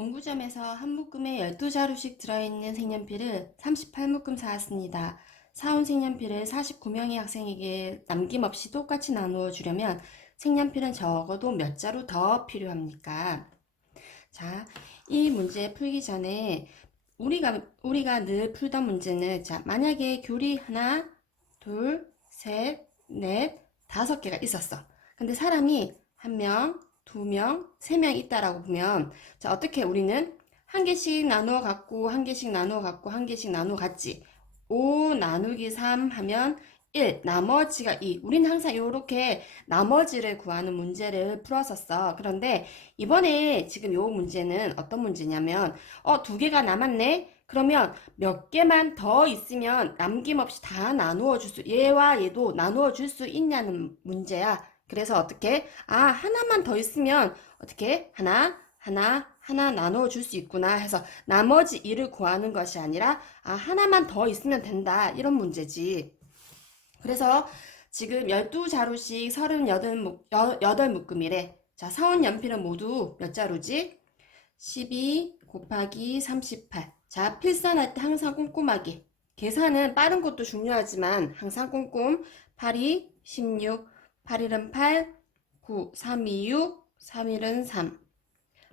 문구점에서 한 묶음에 12자루씩 들어있는 색연필을 38묶음 사왔습니다. 사온 색연필을 49명의 학생에게 남김없이 똑같이 나누어 주려면 색연필은 적어도 몇 자루 더 필요합니까? 자, 이 문제 풀기 전에 우리가 늘 풀던 문제는, 자, 만약에 교리 하나, 둘, 셋, 넷, 다섯 개가 있었어. 근데 사람이 한 명, 두 명, 세 명 있다라고 보면, 자, 어떻게 우리는 한 개씩 나누어 갖고, 한 개씩 나누어 갖고, 한 개씩 나누어 갔지. 5 나누기 3 하면 1, 나머지가 2. 우리는 항상 이렇게 나머지를 구하는 문제를 풀었었어. 그런데 이번에 지금 요 문제는 어떤 문제냐면, 두 개가 남았네? 그러면 몇 개만 더 있으면 남김없이 다 나누어 줄 수, 얘와 얘도 나누어 줄 수 있냐는 문제야. 그래서 어떻게? 하나만 더 있으면 어떻게? 하나 나누어 줄 수 있구나 해서 나머지 2를 구하는 것이 아니라, 하나만 더 있으면 된다. 이런 문제지. 그래서 지금 12자루씩 38묶음이래. 자, 사온 연필은 모두 몇 자루지? 12 곱하기 38. 자, 필산할 때 항상 꼼꼼하게. 계산은 빠른 것도 중요하지만 항상 꼼꼼. 8이 16, 8일은 8, 9, 3이 6, 3일은 3.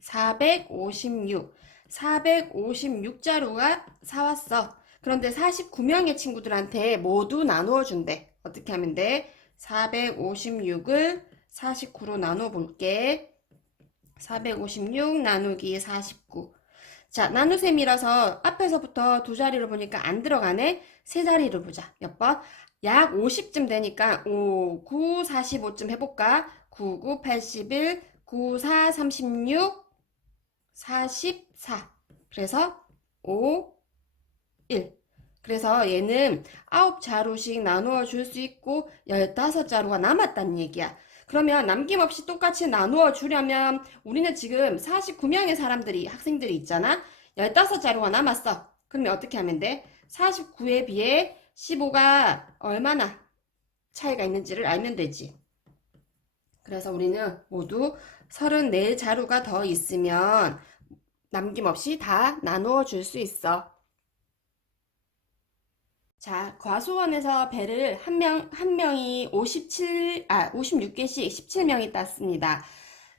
456. 456자루가 사왔어. 그런데 49명의 친구들한테 모두 나누어 준대. 어떻게 하면 돼? 456을 49로 나눠 볼게. 456 나누기 49. 자, 나누셈이라서 앞에서부터 두 자리를 보니까 안 들어가네. 세 자리를 보자. 몇 번? 약 50쯤 되니까 5, 9, 45쯤 해볼까? 9, 9, 81, 9, 4, 36, 44. 그래서 5, 1. 그래서 얘는 9자루씩 나누어 줄 수 있고 15자루가 남았다는 얘기야. 그러면 남김없이 똑같이 나누어 주려면 우리는 지금 49명의 학생들이 있잖아. 15자루가 남았어. 그러면 어떻게 하면 돼? 49에 비해 15가 얼마나 차이가 있는지를 알면 되지. 그래서 우리는 모두 34자루가 더 있으면 남김없이 다 나누어 줄 수 있어. 자, 과수원에서 배를 한 명이 56개씩 17명이 땄습니다.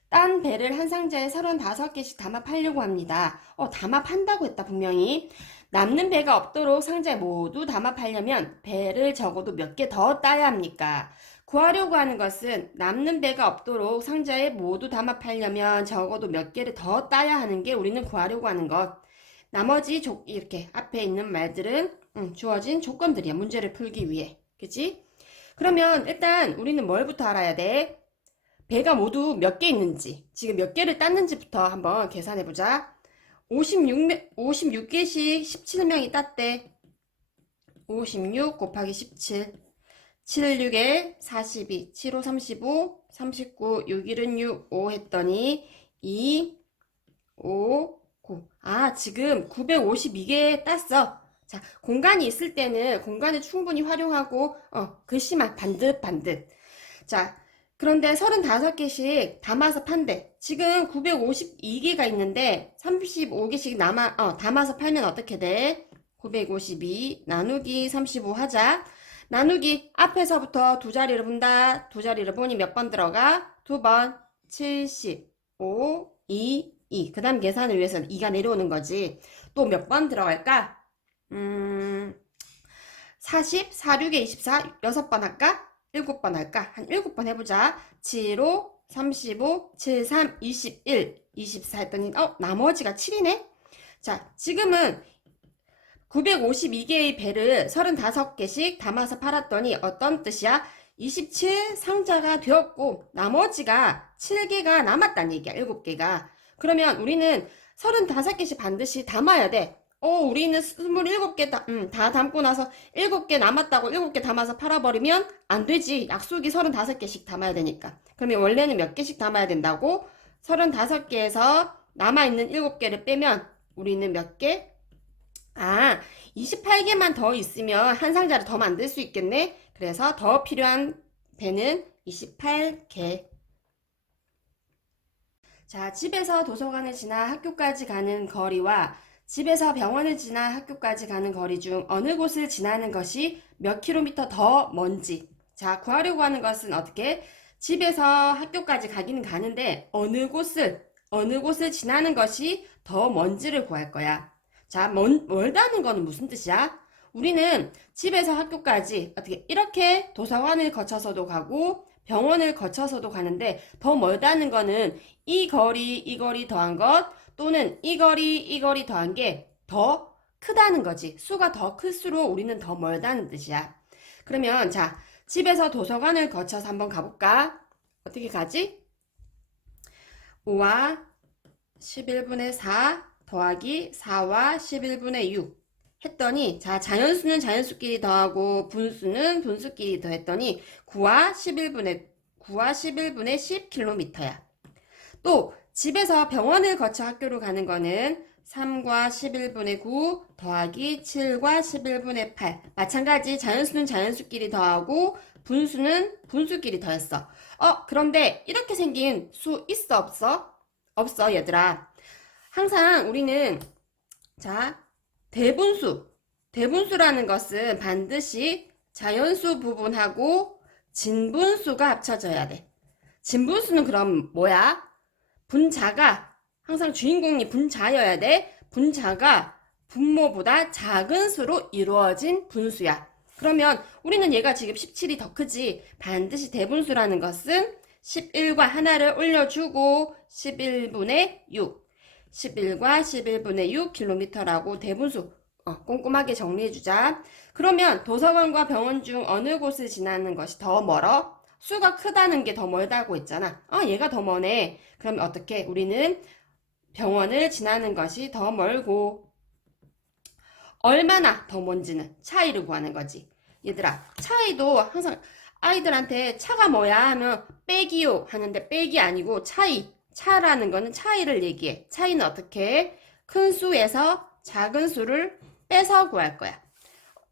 딴 배를 한 상자에 35개씩 담아 팔려고 합니다. 담아 판다고 했다, 분명히. 남는 배가 없도록 상자에 모두 담아 팔려면 배를 적어도 몇 개 더 따야 합니까? 구하려고 하는 것은 남는 배가 없도록 상자에 모두 담아 팔려면 적어도 몇 개를 더 따야 하는 게 우리는 구하려고 하는 것. 나머지 이렇게 앞에 있는 말들은 주어진 조건들이야. 문제를 풀기 위해. 그치? 그러면 일단 우리는 뭘부터 알아야 돼? 배가 모두 몇 개 있는지, 지금 몇 개를 땄는지부터 한번 계산해보자. 56개씩 17명이 땄대. 56 곱하기 17. 7, 6에 42, 7, 5, 35, 39, 6, 1은 6, 5 했더니 2, 5, 9. 지금 952개 땄어. 자, 공간이 있을 때는 공간을 충분히 활용하고, 글씨만 반듯반듯. 자, 그런데 35개씩 담아서 판대. 지금 952개가 있는데 35개씩 담아서 팔면 어떻게 돼? 952 나누기 35 하자. 나누기 앞에서부터 두 자리를 본다. 두 자리를 보니 몇 번 들어가? 두 번. 75, 2, 2. 그 다음 계산을 위해서는 2가 내려오는 거지. 또 몇 번 들어갈까? 40, 46에 24, 6번 할까? 7번 할까? 한 7번 해보자. 7, 5, 35, 7, 3, 21, 24 했더니, 나머지가 7이네? 자, 지금은 952개의 배를 35개씩 담아서 팔았더니 어떤 뜻이야? 27 상자가 되었고, 나머지가 7개가 남았다는 얘기야, 7개가. 그러면 우리는 35개씩 반드시 담아야 돼. 우리는 27개 다 담고 나서 7개 남았다고 7개 담아서 팔아버리면 안 되지. 약속이 35개씩 담아야 되니까. 그러면 원래는 몇 개씩 담아야 된다고? 35개에서 남아있는 7개를 빼면 우리는 몇 개? 28개만 더 있으면 한 상자를 더 만들 수 있겠네. 그래서 더 필요한 배는 28개. 자, 집에서 도서관을 지나 학교까지 가는 거리와 집에서 병원을 지나 학교까지 가는 거리 중 어느 곳을 지나는 것이 몇 킬로미터 더 먼지. 자, 구하려고 하는 것은 어떻게? 집에서 학교까지 가기는 가는데 어느 곳을 지나는 것이 더 먼지를 구할 거야. 자, 멀다는 거는 무슨 뜻이야? 우리는 집에서 학교까지 어떻게 이렇게 도서관을 거쳐서도 가고 병원을 거쳐서도 가는데 더 멀다는 거는 이 거리 더한 것 또는 이 거리 더한 게 더 크다는 거지. 수가 더 클수록 우리는 더 멀다는 뜻이야. 그러면 자, 집에서 도서관을 거쳐서 한번 가볼까? 어떻게 가지? 5와 11분의 4 더하기 4와 11분의 6 했더니 자, 자연수는 자연수끼리 더하고 분수는 분수끼리 더했더니 9와 11분의 10km야. 또 집에서 병원을 거쳐 학교로 가는 거는 3과 11분의 9 더하기 7과 11분의 8. 마찬가지 자연수는 자연수끼리 더하고 분수는 분수끼리 더했어. 그런데 이렇게 생긴 수 있어 없어? 없어 얘들아. 항상 우리는 자, 대분수라는 것은 반드시 자연수 부분하고 진분수가 합쳐져야 돼. 진분수는 그럼 뭐야? 분자가 항상 주인공이 분자여야 돼. 분자가 분모보다 작은 수로 이루어진 분수야. 그러면 우리는 얘가 지금 17이 더 크지. 반드시 대분수라는 것은 11과 하나를 올려주고 11분의 6 11과 11분의 6km라고 대분수 꼼꼼하게 정리해주자. 그러면 도서관과 병원 중 어느 곳을 지나는 것이 더 멀어? 수가 크다는 게 더 멀다고 했잖아. 얘가 더 머네. 그럼 어떻게? 우리는 병원을 지나는 것이 더 멀고 얼마나 더 먼지는 차이를 구하는 거지. 얘들아, 차이도 항상 아이들한테 차가 뭐야 하면 빼기요 하는데 빼기 아니고 차라는 거는 차이를 얘기해. 차이는 어떻게 해? 큰 수에서 작은 수를 빼서 구할 거야.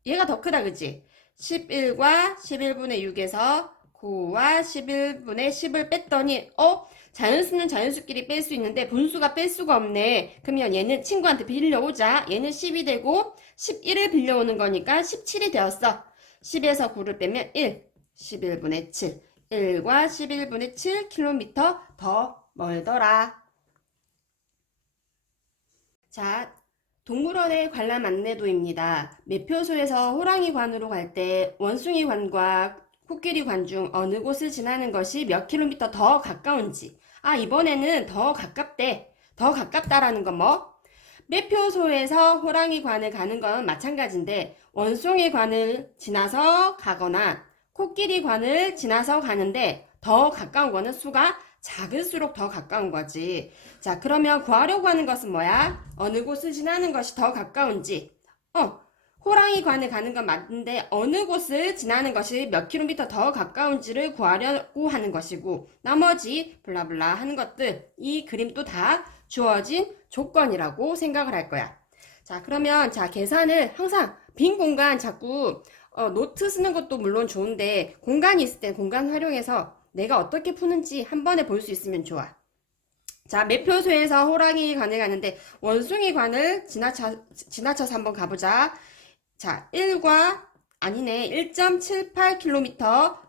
얘가 더 크다 그치? 11과 11분의 6에서 9와 11분의 10을 뺐더니 자연수는 자연수끼리 뺄 수 있는데 분수가 뺄 수가 없네. 그러면 얘는 친구한테 빌려오자. 얘는 10이 되고 11을 빌려오는 거니까 17이 되었어. 10에서 9를 빼면 1, 11분의 7. 1과 11분의 7km 더 멀더라. 자, 동물원의 관람 안내도입니다. 매표소에서 호랑이관으로 갈 때 원숭이관과 코끼리관 중 어느 곳을 지나는 것이 몇 킬로미터 더 가까운지. 이번에는 더 가깝대. 더 가깝다라는 건 뭐? 매표소에서 호랑이관을 가는 건 마찬가지인데 원숭이관을 지나서 가거나 코끼리관을 지나서 가는데 더 가까운 거는 수가 작을수록 더 가까운 거지. 자, 그러면 구하려고 하는 것은 뭐야? 어느 곳을 지나는 것이 더 가까운지. 호랑이관을 가는 건 맞는데 어느 곳을 지나는 것이 몇 킬로미터 더 가까운지를 구하려고 하는 것이고 나머지 블라블라 하는 것들 이 그림도 다 주어진 조건이라고 생각을 할 거야. 자, 그러면 자 계산을 항상 빈 공간 자꾸 노트 쓰는 것도 물론 좋은데 공간이 있을 땐 공간 활용해서 내가 어떻게 푸는지 한 번에 볼 수 있으면 좋아. 자, 매표소에서 호랑이관을 가는데 원숭이관을 지나쳐서 한번 가보자. 자, 1.78km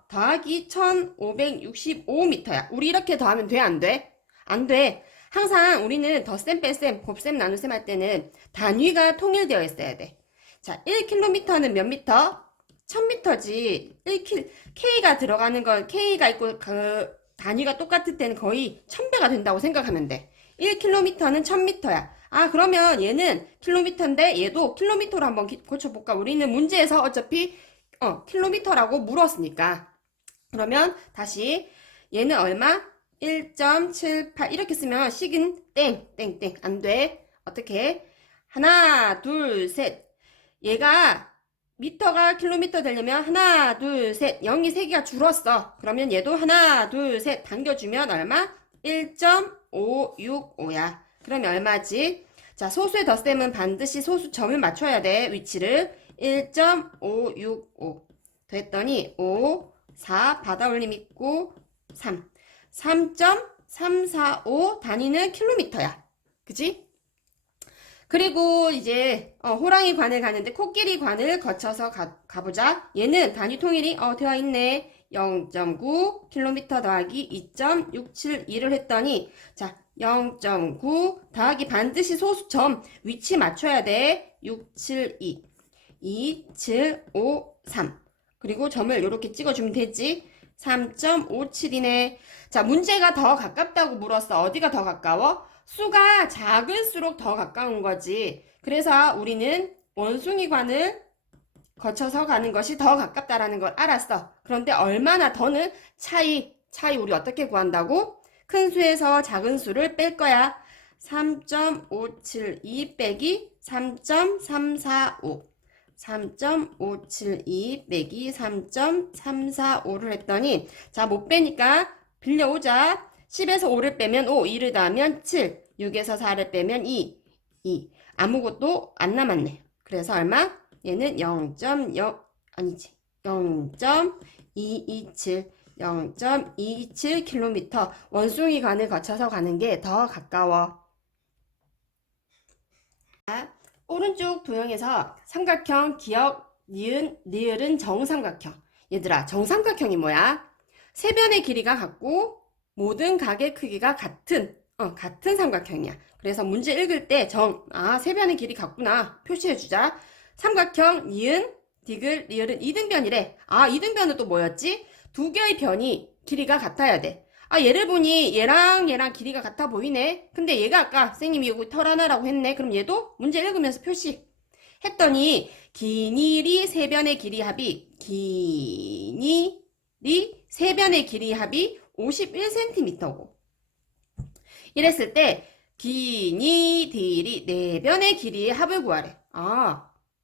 더하기 1565m야. 우리 이렇게 더하면 돼, 안 돼? 안 돼. 항상 우리는 덧셈, 뺄셈, 곱셈, 나눗셈 할 때는 단위가 통일되어 있어야 돼. 자, 1km는 몇 미터? 1000m지. K가 들어가는 건 K가 있고 그 단위가 똑같을 때는 거의 1000배가 된다고 생각하면 돼. 1km는 1000m야. 그러면 얘는 킬로미터인데 얘도 킬로미터로 한번 고쳐볼까? 우리는 문제에서 어차피 킬로미터라고 물었으니까. 그러면 다시 얘는 얼마? 1.78 이렇게 쓰면 식은 땡땡땡 안 돼. 어떻게? 하나 둘 셋. 얘가 미터가 킬로미터 되려면 하나 둘 셋 0이 3개가 줄었어. 그러면 얘도 하나 둘 셋 당겨주면 얼마? 1.565야. 그러면 얼마지? 자, 소수의 덧셈은 반드시 소수점을 맞춰야 돼. 위치를 1.565 됐더니 5, 4 받아 올림 있고 3 3.4 3, 4, 5 단위는 킬로미터야. 그지? 그리고 이제 호랑이 관을 가는데 코끼리 관을 거쳐서 가보자. 얘는 단위 통일이 되어 있네. 0.9km 더하기 2.672를 했더니 자 0.9 더하기 반드시 소수점 위치 맞춰야 돼. 672 2753 그리고 점을 이렇게 찍어주면 되지. 3.57이네. 자, 문제가 더 가깝다고 물었어. 어디가 더 가까워? 수가 작을수록 더 가까운 거지. 그래서 우리는 원숭이관을 거쳐서 가는 것이 더 가깝다라는 걸 알았어. 그런데 얼마나 더는 차이 우리 어떻게 구한다고? 큰 수에서 작은 수를 뺄 거야. 3.572 빼기 3.345 3.572 빼기 3.345를 했더니 자, 못 빼니까 빌려오자. 10에서 5를 빼면 5, 2를 더하면 7, 6에서 4를 빼면 2, 아무것도 안 남았네. 그래서 얼마? 얘는 0.0 아니지 0.227 0.227km 원숭이 관을 거쳐서 가는 게 더 가까워. 오른쪽 도형에서 삼각형, 기역, 니은, 리을은 정삼각형. 얘들아, 정삼각형이 뭐야? 세 변의 길이가 같고 모든 각의 크기가 같은 삼각형이야. 그래서 문제 읽을 때 세 변의 길이 같구나 표시해주자. 삼각형, 니은, 디귿, 리을은 이등변이래. 이등변은 또 뭐였지? 두 개의 변이 길이가 같아야 돼. 얘를 보니 얘랑 길이가 같아 보이네. 근데 얘가 아까 선생님이 여기 털 하나라고 했네. 그럼 얘도 문제 읽으면서 표시 했더니 기니리 세 변의 길이 합이 기니리 세 변의 길이 합이 51cm고 이랬을 때 기니디리 네 변의 길이의 합을 구하래.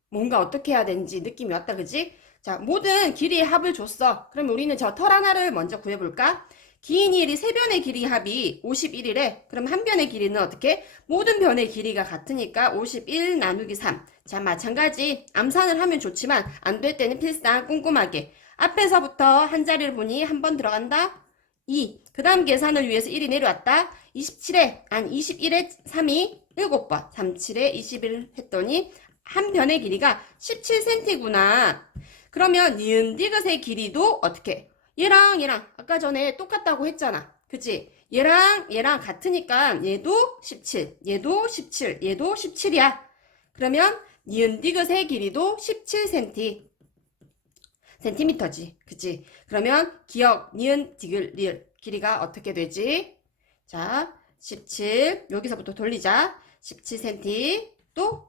뭔가 어떻게 해야 되는지 느낌이 왔다, 그지? 자, 모든 길이의 합을 줬어. 그럼 우리는 저 털 하나를 먼저 구해볼까? 기니리 세 변의 길이 합이 51이래. 그럼 한 변의 길이는 어떻게? 모든 변의 길이가 같으니까 51 나누기 3. 자, 마찬가지 암산을 하면 좋지만 안 될 때는 필상 꼼꼼하게. 앞에서부터 한 자리를 보니 한 번 들어간다. 2. 그 다음 계산을 위해서 1이 내려왔다. 21에 3이 7번. 37에 21 했더니 한 변의 길이가 17cm구나. 그러면 니은 디귿의 길이도 어떻게? 얘랑 아까 전에 똑같다고 했잖아. 그치? 얘랑 같으니까 얘도 17, 얘도 17, 얘도 17이야. 그러면 니은 디귿의 길이도 17cm지. 그치? 그러면 기역, 니은, 디귿, 리을 길이가 어떻게 되지? 자, 17 여기서부터 돌리자. 17cm 또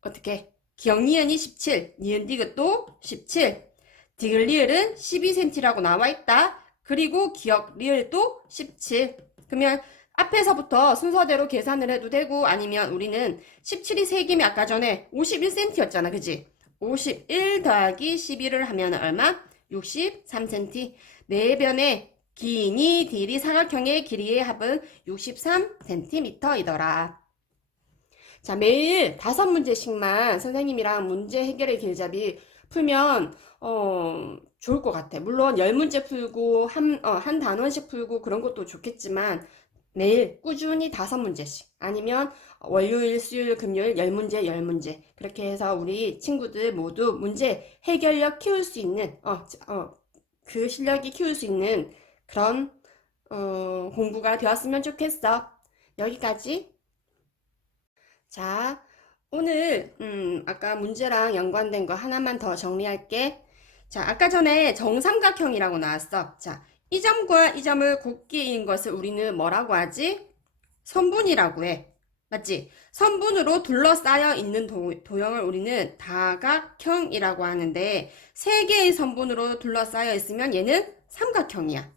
어떻게? 기역, 니은이 17, 니은, 디귿도 17 디귿, 리을은 12cm라고 나와 있다. 그리고 기역, 리을도 17. 그러면 앞에서부터 순서대로 계산을 해도 되고 아니면 우리는 17이 3개면 아까 전에 51cm였잖아. 그지? 51 더하기 11을 하면 얼마? 63cm. 네 변의 기니, 디리 사각형의 길이의 합은 63cm이더라. 자, 매일 5문제씩만 선생님이랑 문제 해결의 길잡이 풀면 좋을 것 같아. 물론 10문제 풀고 한 단원씩 풀고 그런 것도 좋겠지만 매일 꾸준히 5문제씩 아니면 월요일, 수요일, 금요일 10문제 그렇게 해서 우리 친구들 모두 문제 해결력 키울 수 있는 그 실력이 키울 수 있는 그런 공부가 되었으면 좋겠어. 여기까지. 자, 오늘 아까 문제랑 연관된 거 하나만 더 정리할게. 자, 아까 전에 정삼각형이라고 나왔어. 자, 이 점과 이 점을 곱게 이은 것을 우리는 뭐라고 하지? 선분이라고 해. 맞지? 선분으로 둘러싸여 있는 도형을 우리는 다각형이라고 하는데 3개의 선분으로 둘러싸여 있으면 얘는 삼각형이야.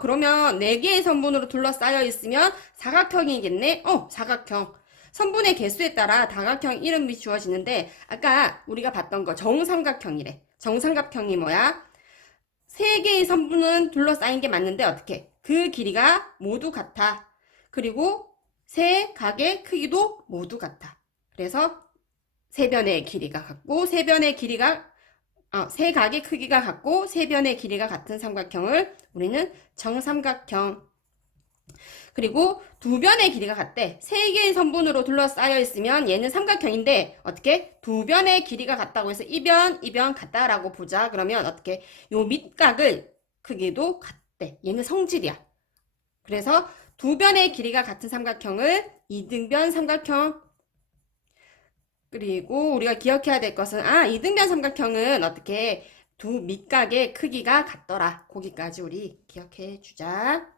그러면 4개의 선분으로 둘러싸여 있으면 사각형이겠네? 사각형. 선분의 개수에 따라 다각형 이름이 주어지는데 아까 우리가 봤던 거 정삼각형이래. 정삼각형이 뭐야? 3개의 선분은 둘러싸인 게 맞는데 어떻게? 그 길이가 모두 같아. 그리고 세 각의 크기도 모두 같아. 그래서 세 변의 길이가 같고 세 각의 크기가 같고 세 변의 길이가 같은 삼각형을 우리는 정삼각형 그리고 두 변의 길이가 같대. 세 개의 선분으로 둘러싸여 있으면 얘는 삼각형인데 어떻게? 두 변의 길이가 같다고 해서 이 변 같다라고 보자. 그러면 어떻게? 요 밑각을 크기도 같대. 얘는 성질이야. 그래서 두 변의 길이가 같은 삼각형을 이등변 삼각형. 그리고 우리가 기억해야 될 것은 이등변 삼각형은 어떻게 두 밑각의 크기가 같더라. 거기까지 우리 기억해 주자.